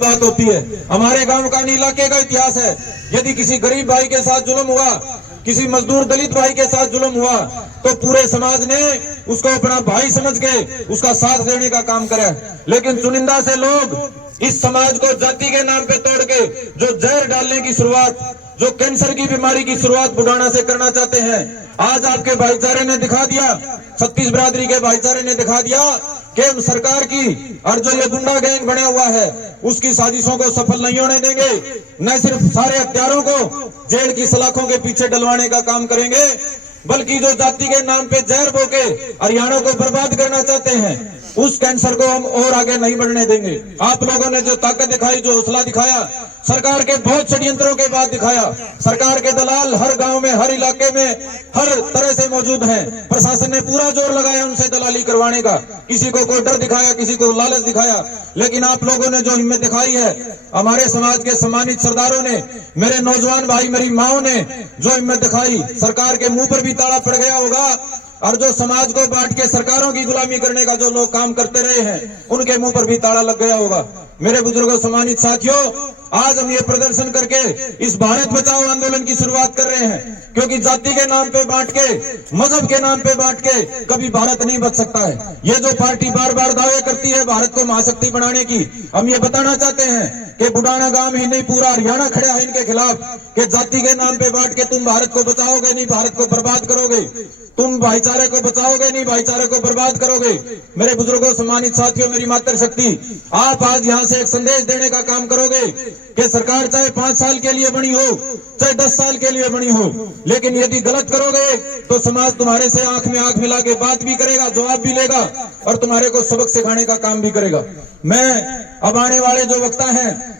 बात होती है। हमारे गांव का इलाके का इतिहास है, यदि किसी गरीब भाई के साथ जुल्म हुआ, किसी मजदूर दलित भाई के साथ जुल्म हुआ, तो पूरे समाज ने उसको अपना भाई समझ के उसका साथ देने का काम करा। लेकिन चुनिंदा से लोग इस समाज को जाति के नाम पे तोड़ के जो जहर डालने की शुरुआत, जो कैंसर की बीमारी की शुरुआत बुढ़ाना से करना चाहते हैं, आज आपके भाईचारे ने दिखा दिया, छत्तीस बिरादरी के भाईचारे ने दिखा दिया कि सरकार की और जो ये गुंडा गैंग बना हुआ है उसकी साजिशों को सफल नहीं होने देंगे। न सिर्फ सारे हत्यारों को जेल की सलाखों के पीछे डलवाने का काम करेंगे, बल्कि जो जाति के नाम पे जहर बोके हरियाणा को बर्बाद करना चाहते हैं, उस कैंसर को हम और आगे नहीं बढ़ने देंगे। आप लोगों ने जो ताकत दिखाई, जो हौसला दिखाया, सरकार के बहुत षड्यंत्रों के बाद दिखाया। सरकार के दलाल हर गांव में, हर इलाके में, हर तरह से मौजूद हैं। प्रशासन ने पूरा जोर लगाया उनसे दलाली करवाने का, किसी को कोई डर दिखाया, किसी को लालच दिखाया, लेकिन आप लोगों ने जो हिम्मत दिखाई है, हमारे समाज के सम्मानित सरदारों ने, मेरे नौजवान भाई, मेरी माओ ने जो हिम्मत दिखाई, सरकार के मुंह पर भी ताला पड़ गया होगा। और जो समाज को बांट के सरकारों की गुलामी करने का जो लोग काम करते रहे हैं, उनके मुंह पर भी ताला लग गया होगा। मेरे बुजुर्गों, सम्मानित साथियों, आज हम ये प्रदर्शन करके इस भारत बचाओ आंदोलन की शुरुआत कर रहे हैं, क्योंकि जाति के नाम पे बांट के, मजहब के नाम पे बांट के कभी भारत नहीं बच सकता है। ये जो पार्टी बार बार दावे करती है भारत को महाशक्ति बनाने की, हम ये बताना चाहते हैं कि बुढ़ाना गांव ही नहीं, पूरा हरियाणा खड़ा है इनके खिलाफ कि जाति के नाम पे बांट के तुम भारत को बचाओगे नहीं, भारत को बर्बाद करोगे। तुम भाईचारे को बचाओगे नहीं, भाईचारे को बर्बाद करोगे। मेरे बुजुर्गों, सम्मानित साथियों, मेरी मातृशक्ति, आप आज यहाँ से एक संदेश देने का काम करोगे कि सरकार चाहे 5 साल के लिए बनी हो, चाहे 10 साल के लिए बनी हो, लेकिन यदि गलत करोगे तो समाज तुम्हारे से आंख में आंख मिला के बात भी करेगा, जवाब भी लेगा और तुम्हारे को सबक सिखाने का काम भी करेगा। मैं अब आने वाले जो वक्ता हैं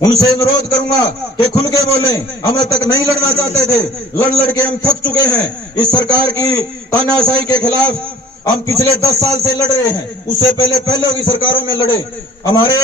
उनसे अनुरोध करूंगा कि खुल के बोले। हम अब तक नहीं लड़ना चाहते थे, लड़ लड़ के हम थक चुके हैं इस सरकार की तानाशाही के खिलाफ। हम पिछले 10 साल से लड़ रहे हैं, उससे पहले की सरकारों में लड़े। हमारे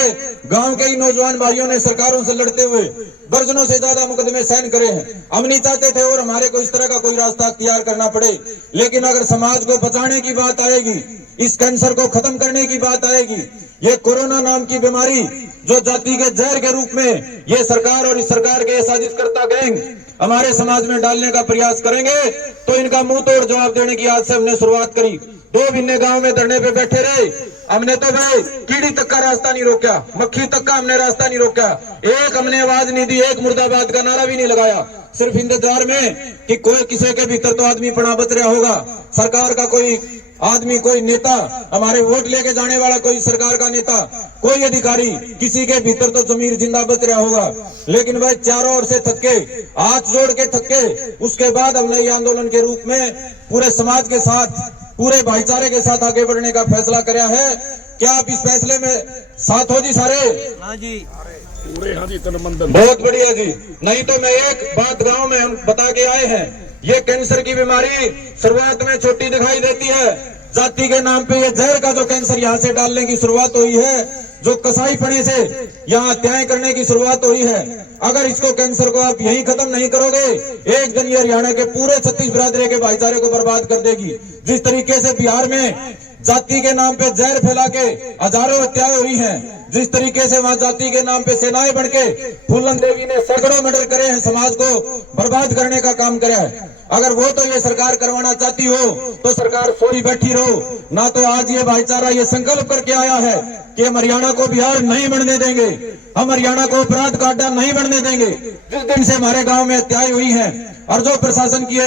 गांव के ही नौजवान भाइयों ने सरकारों से लड़ते हुए दर्जनों से ज्यादा मुकदमे सहन करे हैं। हम नहीं चाहते थे और हमारे को इस तरह का कोई रास्ता अख्तियार करना पड़े, लेकिन अगर समाज को बचाने की बात आएगी, इस कैंसर को खत्म करने की बात आएगी, ये कोरोना नाम की बीमारी जो जाति के जहर के रूप में ये सरकार और इस सरकार के साजिशकर्ता गैंग हमारे समाज में डालने का प्रयास करेंगे, तो इनका मुंह तोड़ जवाब देने की आज से हमने शुरुआत करी। 2 महीने गांव में धरने पे बैठे रहे, हमने तो भाई कीड़ी तक का रास्ता नहीं रोका, मक्खी तक का हमने रास्ता नहीं रोका, एक हमने आवाज नहीं दी, एक मुर्दाबाद का नारा भी नहीं लगाया, सिर्फ इंतजार में कि कोई किसी के भीतर तो आदमी पड़ा बच रहा होगा। सरकार का कोई आदमी, कोई नेता, हमारे वोट लेके जाने वाला कोई सरकार का नेता, कोई अधिकारी, किसी के भीतर तो जमीर जिंदा बच रहा होगा। लेकिन भाई चारों ओर से थके, हाथ जोड़ के थके, उसके बाद हमने ये आंदोलन के रूप में पूरे समाज के साथ, पूरे भाईचारे के साथ आगे बढ़ने का फैसला किया है। क्या आप इस फैसले में साथ हो जी सारे? हाँ जी, पूरे। हाँ जी, तनमंदन। बहुत बढ़िया जी। नहीं तो मैं एक बात गांव में हम बता के आए हैं, ये कैंसर की बीमारी शुरुआत में छोटी दिखाई देती है, जाति के नाम पे ये जहर का जो कैंसर यहाँ से डालने की शुरुआत हुई है, जो कसाई पने से यहाँ हत्याएं करने की शुरुआत हुई है, अगर इसको कैंसर को आप यहीं खत्म नहीं करोगे, एक दिन ये हरियाणा के पूरे छत्तीस बिरादरी के भाईचारे को बर्बाद कर देगी। जिस तरीके से बिहार में जाति के नाम पे जहर फैला के हजारों हत्याएं हुई हैं, जिस तरीके से वहां जाति के नाम पे सेनाएं बढ़ के फूलन देवी ने सैकड़ों मर्डर करे हैं, समाज को बर्बाद करने का काम किया है। अगर वो तो ये सरकार करवाना चाहती हो तो सरकार सोई बैठी रहो, ना तो आज ये भाईचारा ये संकल्प करके आया है कि हम हरियाणा को बिहार नहीं बनने देंगे, हम हरियाणा को अपराध का अड्डा नहीं बनने देंगे। जिस दिन से हमारे गांव में हत्याएं हुई हैं और जो प्रशासन की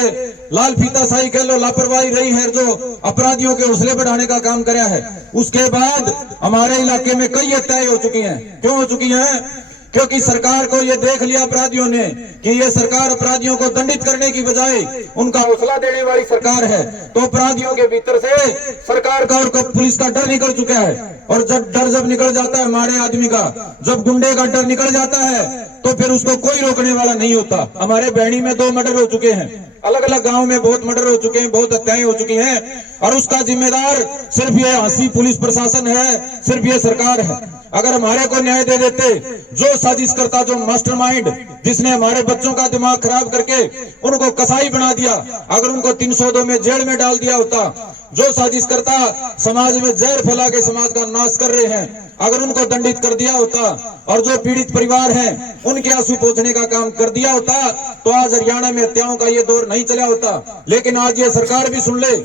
लाल फीताशाही कह लो, लापरवाही रही है, जो अपराधियों के हौसले बढ़ाने का काम किया है, उसके बाद हमारे इलाके में कई हत्याएं हो चुकी हैं। क्यों हो चुकी हैं? क्योंकि सरकार को ये देख लिया अपराधियों ने कि ये सरकार अपराधियों को दंडित करने की बजाय उनका हौसला देने वाली सरकार है, तो अपराधियों के भीतर से सरकार का और पुलिस का डर निकल चुका है। और जब निकल जाता है माड़े आदमी का, जब गुंडे का डर निकल जाता है, तो फिर उसको कोई रोकने वाला नहीं होता। हमारे बहनी में 2 मर्डर हो चुके हैं, अलग अलग गांव में बहुत मर्डर हो चुके हैं, बहुत हत्याएं हो चुकी हैं, और उसका जिम्मेदार सिर्फ ये हंसी पुलिस प्रशासन है, सिर्फ ये सरकार है। अगर हमारे को न्याय दे देते, जो साजिश करता, जो मास्टरमाइंड जिसने हमारे बच्चों का दिमाग खराब करके उनको कसाई बना दिया, अगर उनको 302 में जेल में डाल दिया होता, जो साजिश करता समाज में जहर फैला के समाज का नाश कर रहे हैं, अगर उनको दंडित कर दिया होता और जो पीड़ित परिवार हैं उनके आंसू पोंछने का काम कर दिया होता तो आज हरियाणा में हत्याओं का ये दौर नहीं चला होता। लेकिन आज ये सरकार भी सुन ले,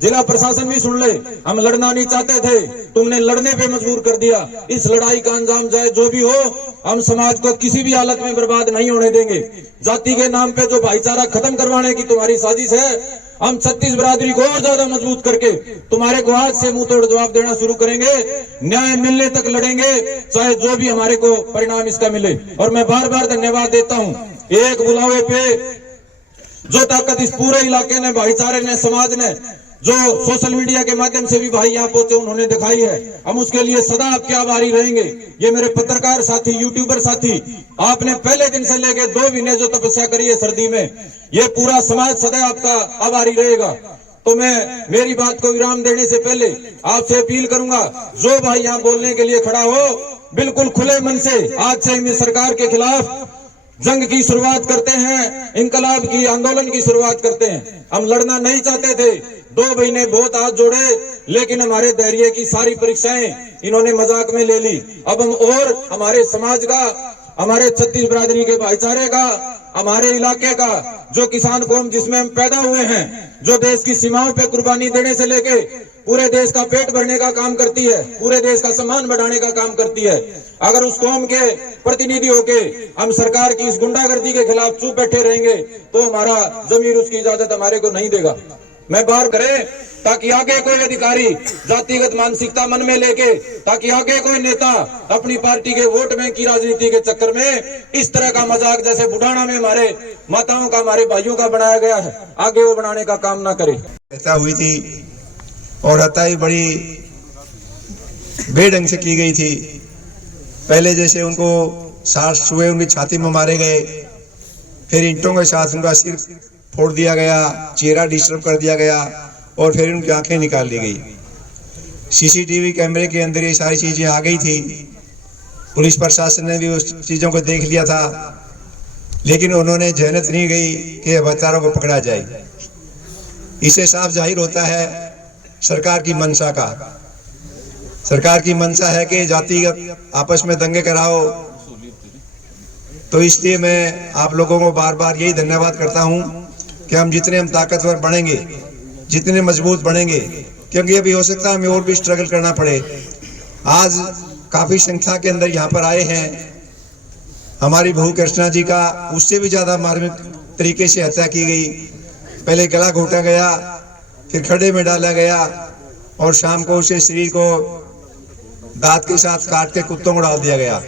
जिला प्रशासन भी सुन ले, हम लड़ना नहीं चाहते थे, तुमने लड़ने पे मजबूर कर दिया। इस लड़ाई का अंजाम चाहे जो भी हो, हम समाज को किसी भी हालत में बर्बाद नहीं होने देंगे। जाति के नाम पे जो भाईचारा खत्म करवाने की तुम्हारी साजिश है, हम 36 बिरादरी को और ज्यादा मजबूत करके तुम्हारे को आज से मुंह तोड़ जवाब देना शुरू करेंगे। न्याय मिलने तक लड़ेंगे, चाहे जो भी हमारे को परिणाम इसका मिले। और मैं बार बार धन्यवाद देता हूं, एक बुलावे पे जो ताकत इस पूरे इलाके ने, भाईचारे ने, समाज ने, जो सोशल मीडिया के माध्यम से भी भाई यहाँ पहुंचे, उन्होंने दिखाई है, हम उसके लिए सदा आपके आभारी रहेंगे। ये मेरे पत्रकार साथी, यूट्यूबर साथी, आपने पहले दिन से लेके 2 महीने जो तपस्या करी है सर्दी में, ये पूरा समाज सदा आपका आभारी रहेगा। तो मैं मेरी बात को विराम देने से पहले आपसे अपील करूंगा, जो भाई यहाँ बोलने के लिए खड़ा हो, बिल्कुल खुले मन से आज से हम सरकार के खिलाफ जंग की शुरुआत करते हैं, इंकलाब की, आंदोलन की शुरुआत करते हैं। हम लड़ना नहीं चाहते थे, 2 महीने बहुत हाथ जोड़े, लेकिन हमारे धैर्य की सारी परीक्षाएं इन्होंने मजाक में ले ली। अब हम और हमारे समाज का, हमारे 36 बिरादरी के भाईचारे का, हमारे इलाके का, जो किसान कौम जिसमें हम पैदा हुए हैं, जो देश की सीमाओं पे कुर्बानी देने से लेके पूरे देश का पेट भरने का काम करती है, पूरे देश का सम्मान बढ़ाने का काम करती है, अगर उस कौम के प्रतिनिधि होके हम सरकार की इस गुंडागर्दी के खिलाफ चुप बैठे रहेंगे तो हमारा जमीर उसकी इजाजत हमारे को नहीं देगा। मैं बार करें ताकि आगे कोई अधिकारी जातिगत मानसिकता मन में लेके, ताकि आगे कोई नेता अपनी पार्टी के वोट बैंक की राजनीति के चक्कर में इस तरह का मजाक जैसे बुढ़ाना में हमारे माताओं का, हमारे भाइयों का बनाया गया है, आगे वो बनाने का काम ना करे। हत्या हुई थी और हत्या बड़ी बेढंग से की गई थी। पहले जैसे उनको सांस छुए उनकी छाती में मारे गए, फिर ईंटों के साथ उनका सिर फोड़ दिया गया, चेहरा डिस्टर्ब कर दिया गया और फिर उनकी आंखें निकाल ली गई। सीसीटीवी कैमरे के अंदर ये सारी चीजें आ गई थी, पुलिस प्रशासन ने भी उस चीजों को देख लिया था, लेकिन उन्होंने जहनत नहीं गई कि हत्यारों को पकड़ा जाए। इससे साफ जाहिर होता है सरकार की मंशा का। सरकार की मंशा है कि जातिगत आपस में दंगे कराओ। तो इसलिए मैं आप लोगों को बार बार यही धन्यवाद करता हूं कि हम जितने हम ताकतवर बनेंगे, जितने मजबूत बनेंगे, क्योंकि अभी हो सकता है हमें और भी स्ट्रगल करना पड़े। आज काफी संख्या के अंदर यहाँ पर आए हैं, हमारी बहू कृष्णा जी का उससे भी ज्यादा मार्मिक तरीके से हत्या की गई। पहले गला घोटा गया, फिर खड्डे में डाला गया और शाम को उसे शरीर को दांत के साथ काट के कुत्तों को डाल दिया गया।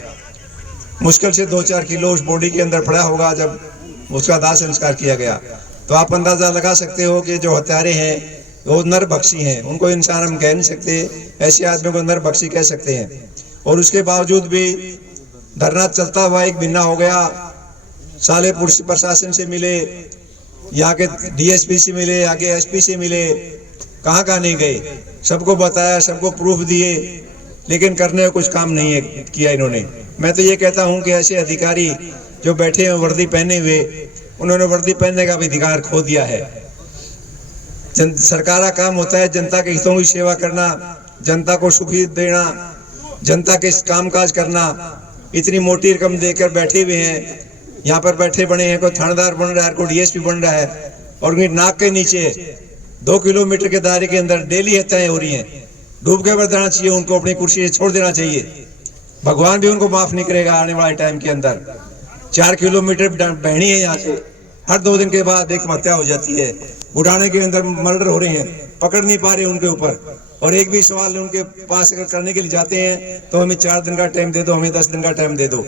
मुश्किल से 2-4 किलो उस बॉडी के अंदर पड़ा होगा जब उसका दाह संस्कार किया गया। तो आप अंदाजा लगा सकते हो कि जो हत्यारे हैं वो नरभक्षी हैं, उनको इंसान हम कह नहीं सकते, ऐसे आदमी को नरभक्षी कह सकते हैं। और उसके बावजूद भी धरना चलता हुआ 1 महीना हो गया। साले पुलिस प्रशासन से मिले, यहाँ के डीएसपी से मिले, आगे एसपी से मिले, कहाँ कहाँ नहीं गए, सबको बताया, सबको प्रूफ दिए, लेकिन करने का कुछ काम नहीं है किया इन्होंने। मैं तो ये कहता हूँ कि ऐसे अधिकारी जो बैठे हैं वर्दी पहने हुए, उन्होंने वर्दी पहनने का भी अधिकार खो दिया है। सरकार का काम होता है जनता के हितों की सेवा करना, जनता को सुखी देना, जनता के कामकाज करना। इतनी मोटी रकम देकर बैठे हुए हैं, यहाँ पर बैठे बने हैं, कोई थानेदार बन रहा है, कोई डीएसपी बन रहा है, और उनकी नाक के नीचे 2 किलोमीटर के दायरे के अंदर डेली हत्याएं हो रही हैं। डूब के बढ़ जाना चाहिए, उनको अपनी कुर्सी से छोड़ देना चाहिए। भगवान भी उनको माफ नहीं करेगा आने वाले टाइम के अंदर। 4 किलोमीटर बहनी है यहाँ से, हर 2 दिन के बाद एक हत्या हो जाती है। बुढ़ाने के अंदर मर्डर हो रहे हैं, पकड़ नहीं पा रहे उनके ऊपर। और एक भी सवाल उनके पास अगर करने के लिए जाते हैं तो हमें 4 दिन का टाइम दे दो, हमें 10 दिन का टाइम दे दो।